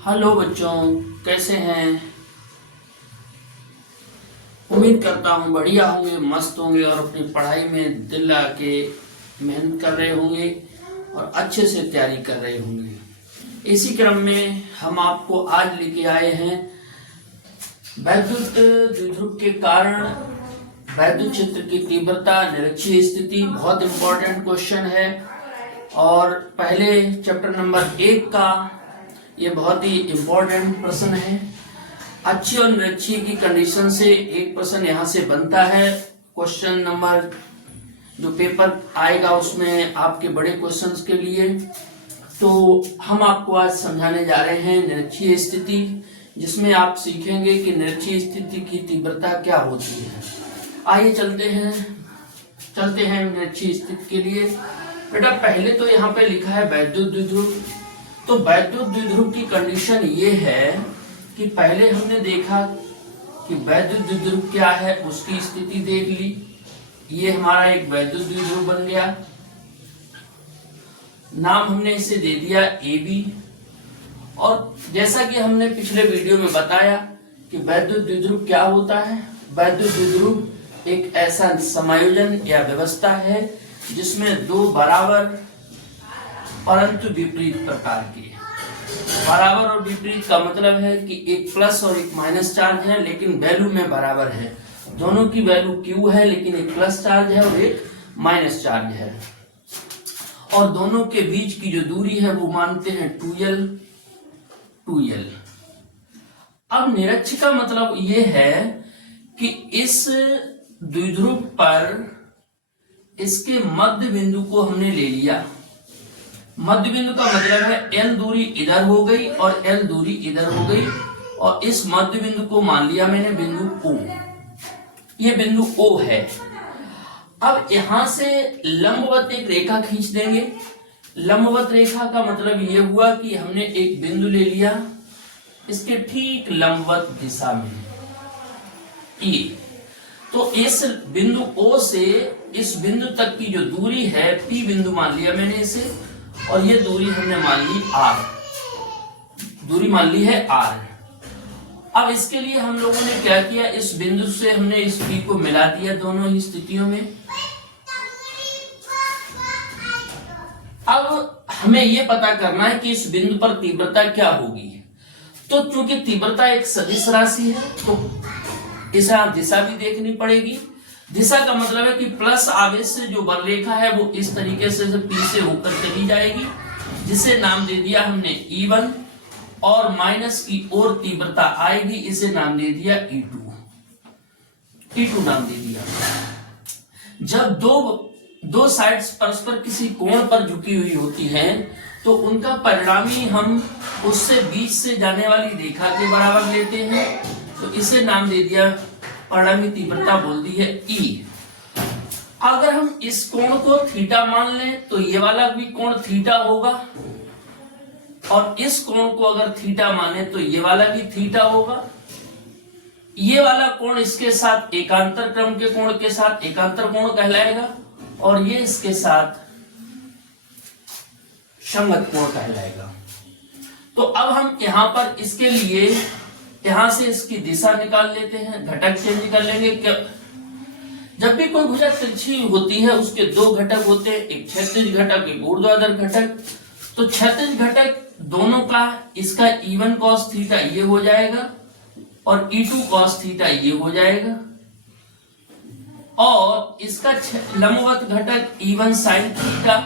Hello बच्चों, कैसे हैं। उम्मीद करता हूँ बढ़िया होंगे, मस्त होंगे और अपनी पढ़ाई में दिल लगा के मेहनत कर रहे होंगे और अच्छे से तैयारी कर रहे होंगे। इसी क्रम में हम आपको आज लेके आए हैं वैद्युत द्विध्रुव के कारण वैद्युत क्षेत्र की तीव्रता निरक्षीय स्थिति। बहुत इंपॉर्टेंट क्वेश्चन है और पहले चैप्टर नंबर 1 का ये बहुत ही इंपॉर्टेंट प्रश्न है। अच्छी और निरक्षीय की कंडीशन से एक प्रश्न यहाँ से बनता है। क्वेश्चन नंबर जो पेपर आएगा उसमें आपके बड़े क्वेश्चंस के लिए तो हम आपको आज समझाने जा रहे हैं निरक्षीय स्थिति, जिसमें आप सीखेंगे कि निरक्षीय स्थिति की तीव्रता क्या होती है। आइए चलते हैं निरक्षीय स्थिति के लिए। बेटा पहले तो यहाँ पे लिखा है वैद्युत द्विध्रुव। तो वैद्युत द्विध्रुव की कंडीशन ये है कि पहले हमने देखा कि वैद्युत द्विध्रुव क्या है, उसकी स्थिति देख ली। ये हमारा एक वैद्युत द्विध्रुव बन गया, नाम हमने इसे दे दिया AB। और जैसा कि हमने पिछले वीडियो में बताया कि वैद्युत द्विध्रुव क्या होता है। वैद्युत द्विध्रुव एक ऐसा समायोजन या व्यवस्था है जिसमें दो बराबर परंतु विपरीत प्रकार के। बराबर और विपरीत का मतलब है कि एक प्लस और एक माइनस चार्ज है लेकिन वैल्यू में बराबर है। दोनों की वैल्यू Q है लेकिन एक प्लस चार्ज है और एक माइनस चार्ज है। और दोनों के बीच की जो दूरी है वो मानते हैं 2L। अब निरक्ष का मतलब ये है कि इस द्विध्रुव पर इसके मध्य बिंदु को हमने ले लिया। मध्य बिंदु का मतलब है L दूरी इधर हो गई और L दूरी इधर हो गई और इस मध्य बिंदु को मान लिया मैंने बिंदु O। ये बिंदु O है। अब यहां से लंबवत एक रेखा खींच देंगे। लंबवत रेखा का मतलब ये हुआ कि हमने एक बिंदु ले लिया इसके ठीक लंबवत दिशा में E। तो इस बिंदु O से इस बिंदु तक की जो दूरी है P बिंदु मान लिया मैंने इसे, और ये दूरी हमने मान ली R। दूरी मान ली है R। अब इसके लिए हम लोगों ने क्या किया, इस बिंदु से हमने इस P को मिला दिया दोनों ही स्थितियों में। अब हमें ये पता करना है कि इस बिंदु पर तीव्रता क्या होगी। तो चूंकि तीव्रता एक सदिश राशि है तो इसे दिशा भी देखनी पड़ेगी। दिशा का मतलब है कि प्लस आवेश से जो बल रेखा है वो इस तरीके से P से होकर चली जाएगी, जिसे नाम दे दिया हमने E1। और माइनस की ओर तीव्रता आएगी, इसे नाम दे दिया E2 नाम दे दिया। जब दो साइड्स परस्पर किसी कोण पर झुकी हुई होती हैं तो उनका परिणामी हम उससे बीच से जाने वाली रेखा के बराबर लेते हैं, तो इसे नाम दे दिया, परिणामी तीव्रता बोल दी है E। अगर हम इस कोण को थीटा मान लें तो ये वाला भी कोण थीटा होगा, और इस कोण को अगर थीटा माने तो ये वाला भी थीटा होगा। ये वाला कोण इसके साथ एकांतर क्रम के कोण के साथ एकांतर कोण कहलाएगा और ये इसके साथ संगत कोण कहलाएगा। तो अब हम यहाँ पर इसके लिए यहां से इसकी दिशा निकाल लेते हैं, घटक चेंज कर लेंगे। जब भी कोई भुजा तिरछी होती है उसके दो घटक होते हैं, एक क्षैतिज घटक एक ऊर्ध्वाधर घटक। तो क्षैतिज घटक दोनों का इसका E1 cos थीटा ये हो जाएगा और E2 cos थीटा ये हो जाएगा, और इसका लंबवत घटक E1 sin थीटा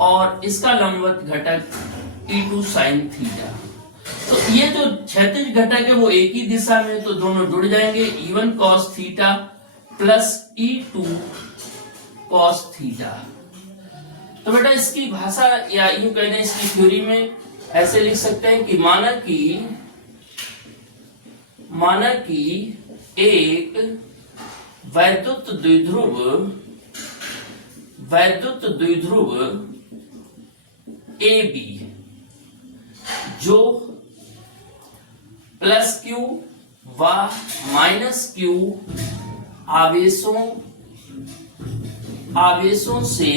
और इसका लंबवत घटक E2 sin थीटा। तो ये जो क्षैतिज घटक है वो एक ही दिशा में, तो दोनों जुड़ जाएंगे, E1 cos theta plus E2 cos theta. तो बेटा इसकी भाषा या यूं कहते हैं इसकी थ्योरी में ऐसे लिख सकते हैं कि माना कि एक वैद्युत द्विध्रुव AB जो प्लस Q व माइनस Q आवेशों से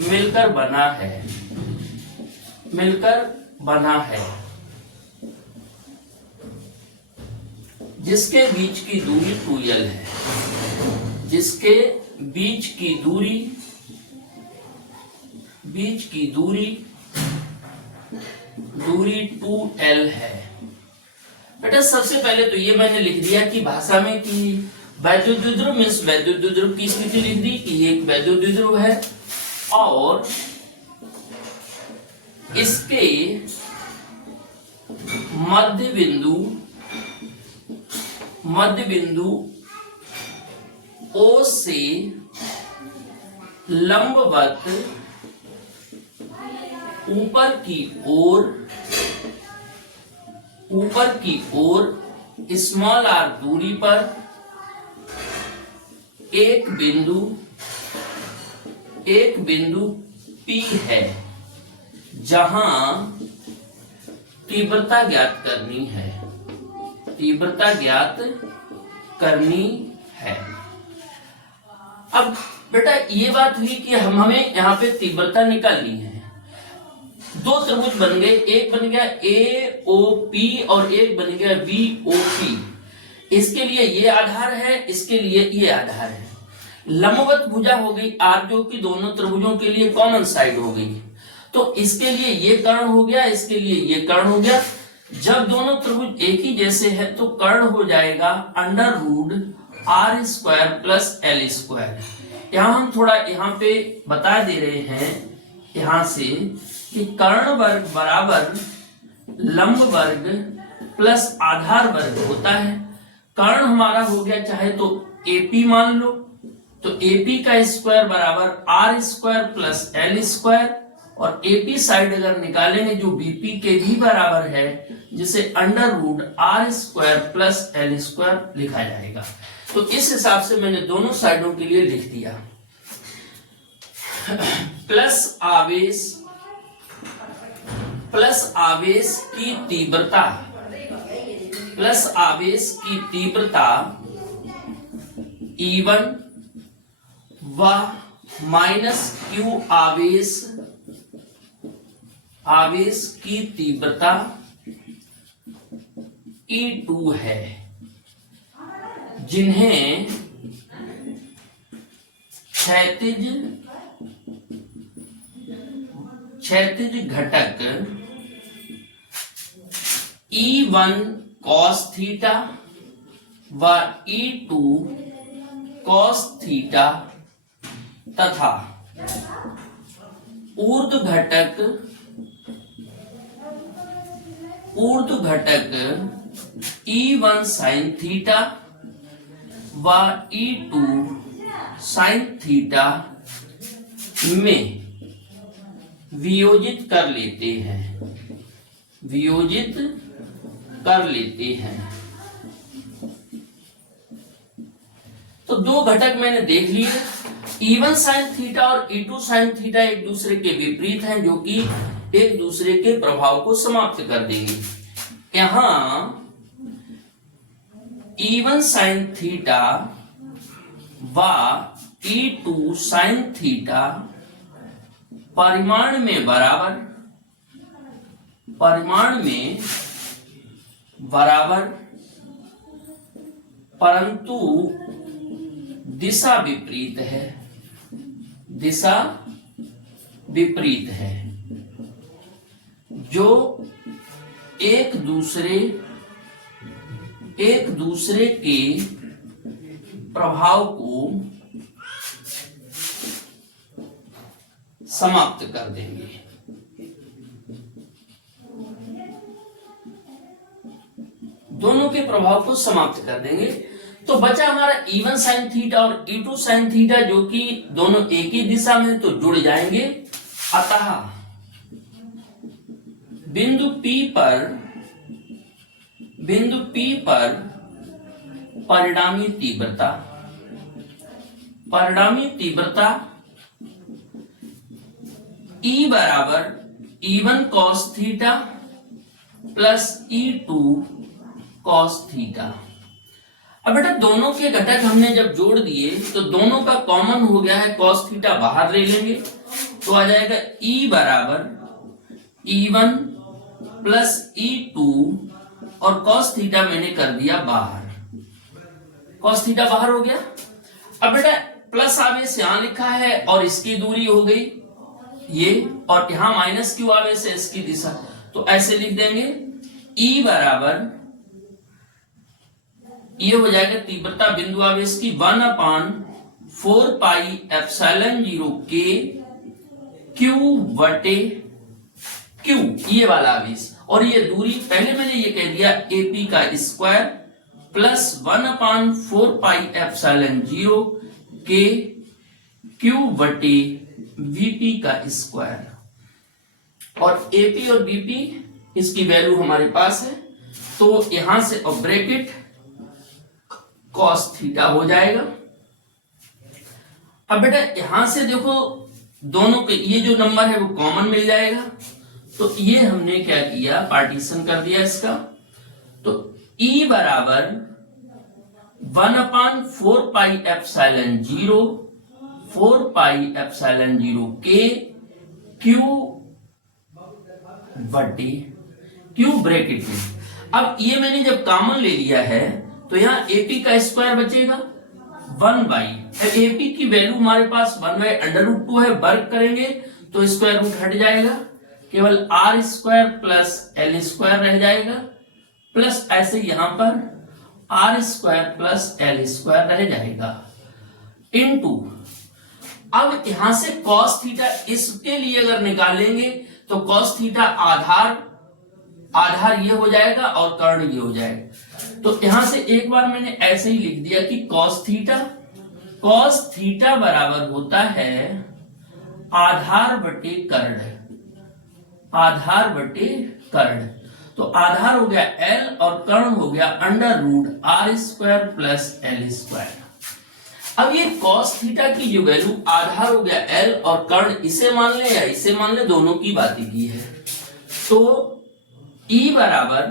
मिलकर बना है। जिसके बीच की दूरी 2l है, जिसके बीच की दूरी 2l है। बेटा सबसे पहले तो ये मैंने लिख दिया कि भाषा में कि वैद्युत द्विध्रुव मीन्स वैद्युत द्विध्रुव की स्थिति लिख दी कि ये एक वैद्युत द्विध्रुव है और इसके मध्य बिंदु O से लंबवत ऊपर की ओर स्मॉल r दूरी पर एक बिंदु P है जहां तीव्रता ज्ञात करनी है। अब बेटा ये बात हुई कि हमें यहाँ पे तीव्रता निकालनी है। दो त्रिभुज बन गए, एक बन गया AOP और एक बन गया VOP। इसके लिए ये आधार है, इसके लिए ये आधार है। लंबवत भुजा हो गई R जो कि दोनों त्रिभुजों के लिए कॉमन साइड हो गई, तो इसके लिए ये कर्ण हो गया, इसके लिए ये कर्ण हो गया। जब दोनों त्रिभुज एक ही जैसे है तो कर्ण हो जाएगा √r² प्लस l²। यहाँ हम थोड़ा यहाँ पे बता दे रहे हैं यहाँ से कि कर्ण वर्ग बराबर लंब वर्ग प्लस आधार वर्ग होता है। कर्ण हमारा हो गया चाहे तो AP मान लो, तो AP का स्क्वायर बराबर r² प्लस l² और AP साइड अगर निकालेंगे जो BP के भी बराबर है, जिसे √r² प्लस l² लिखा जाएगा। तो इस हिसाब से मैंने दोनों साइडों के लिए लिख दिया। प्लस आवेश की तीव्रता E1 व माइनस Q आवेश की तीव्रता E2 है, जिन्हें क्षैतिज घटक E1 cos थीटा व E2 cos थीटा तथा ऊर्ध्व घटक E1 sin थीटा व E2 sin थीटा में वियोजित कर लेते हैं। तो दो घटक मैंने देख लिए, E1 sin थीटा और E2 sin थीटा एक दूसरे के विपरीत हैं, जो कि एक दूसरे के प्रभाव को समाप्त कर देंगे। यहाँ E1 sin थीटा व E2 sin थीटा परिमाण में बराबर परंतु दिशा विपरीत है, जो एक दूसरे के प्रभाव को समाप्त कर देंगे। दोनों के प्रभाव को समाप्त कर देंगे। तो बचा हमारा E1 sin थीटा और E2 sin थीटा, जो कि दोनों एक ही दिशा में तो जुड़ जाएंगे। अतः बिंदु P पर परिणामी तीव्रता E बराबर E1 cos theta plus E2 cos theta. अब बेटा दोनों के घटक हमने जब जोड़ दिए तो दोनों का कॉमन हो गया है, cos थीटा बाहर ले लेंगे तो आ जाएगा E बराबर E1 प्लस E2 और cos थीटा मैंने कर दिया बाहर। cos थीटा बाहर हो गया। अब बेटा प्लस आवेश यहां लिखा है और इसकी दूरी हो गई ये, और यहां माइनस क्यू आवेश है इसकी दिशा, तो ऐसे लिख देंगे E बराबर, ये हो जाएगा तीव्रता बिंदु आवेश की 1/4 पाई एप्सिलॉन 0 के Q बटे Q, ये वाला आवेश, और ये दूरी पहले मैंने ये कह दिया AP का स्क्वायर प्लस 1/4 पाई एप्सिलॉन 0 के Q बटे VP का स्क्वायर, और AP और BP इसकी वैल्यू हमारे पास है, तो यहां से और ब्रैकेट cos थीटा हो जाएगा। अब बेटा यहां से देखो दोनों के ये जो नंबर है वो कॉमन मिल जाएगा, तो ये हमने क्या किया, पार्टीशन कर दिया इसका, तो E बराबर 1/4 पाई एप्सिलॉन 0 4 पाई एप्सिलॉन 0 के Q बटे Q ब्रैकेट में। अब ये मैंने जब कॉमन ले लिया है तो यहाँ AP का स्क्वायर बचेगा 1/, AP की वैल्यू हमारे पास 1/√2 है, वर्क करेंगे तो स्क्वायर रूट हट जाएगा, केवल R square plus L square रह जाएगा, प्लस ऐसे यहां पर R square plus L square रह जाएगा, इनटू अब यहां से cos थीटा इसके लिए अगर निकालेंगे तो cos थीटा आधार ये हो जाएगा और कर्ण ये हो जाएगा, तो यहां से एक बार मैंने ऐसे ही लिख दिया कि cos थीटा बराबर होता है आधार बटे कर्ण, आधार बटे कर्ण, तो आधार हो गया L और कर्ण हो गया √R square plus L square. अब ये cos थीटा की जो वैल्यू आधार हो गया L और कर्ण, इसे मान ले या इसे मान ले, दोनों की बात की है, तो E बराबर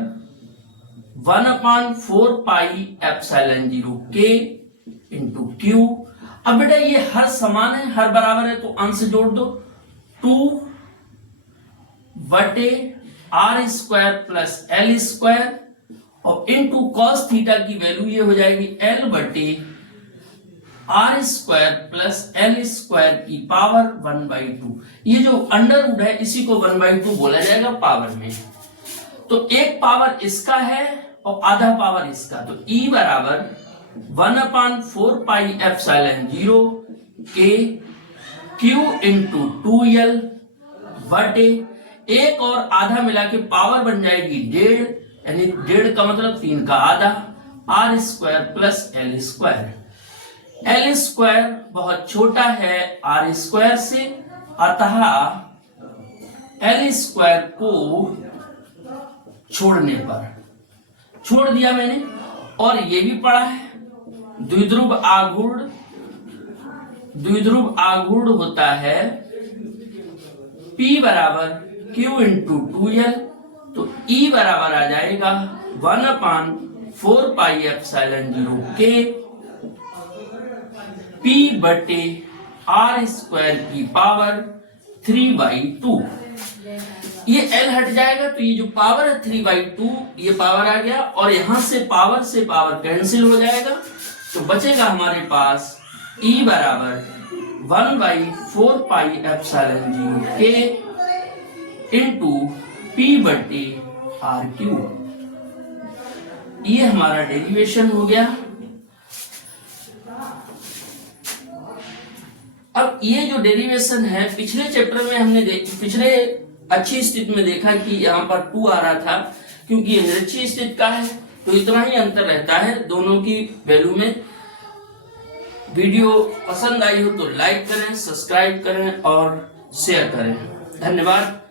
1/4 पाई एप्सिलॉन 0 के इंटू Q। अब बेटा ये हर समान है, हर बराबर है, तो अंश जोड़ दो, 2 बटे R square plus L square, और इनटू cos थीटा की वैल्यू ये हो जाएगी L बटे R square plus L square की पावर 1/2। ये जो अंडर रूट है इसी को 1/2 बोला जाएगा पावर में, तो एक पावर इसका है और आधा पावर इसका, तो E बराबर 1/4 पाई एप्सिलॉन 0 के Q इंटू 2L बटे एक और आधा मिला के पावर बन जाएगी 1.5, यानी 1.5 का मतलब 3 का आधा, R square plus L square. L square बहुत छोटा है R स्क्वायर से, अतः L स्क्वायर को छोड़ने पर छोड़ दिया मैंने, और ये भी पढ़ा है द्विध्रुव आघूर्ण होता है P बराबर Q इंटू 2L, तो E बराबर आ जाएगा 1/4 पाई एप्सिलॉन 0 के P बटे R स्क्वायर की पावर 3/2। ये L हट जाएगा तो ये जो पावर है 3/2 ये पावर आ गया, और यहां से पावर कैंसिल हो जाएगा, तो बचेगा हमारे पास E बराबर 1/4 पाई एप्सिलॉन 0 के इंटू P बटे R3। ये हमारा डेरिवेशन हो गया। अब ये जो डेरिवेशन है पिछले चैप्टर में हमने पिछले अच्छी स्थिति में देखा कि यहाँ पर 2 आ रहा था, क्योंकि ये निरक्षीय स्थिति का है, तो इतना ही अंतर रहता है दोनों की वैल्यू में। वीडियो पसंद आई हो तो लाइक करें, सब्सक्राइब करें और शेयर करें। धन्यवाद।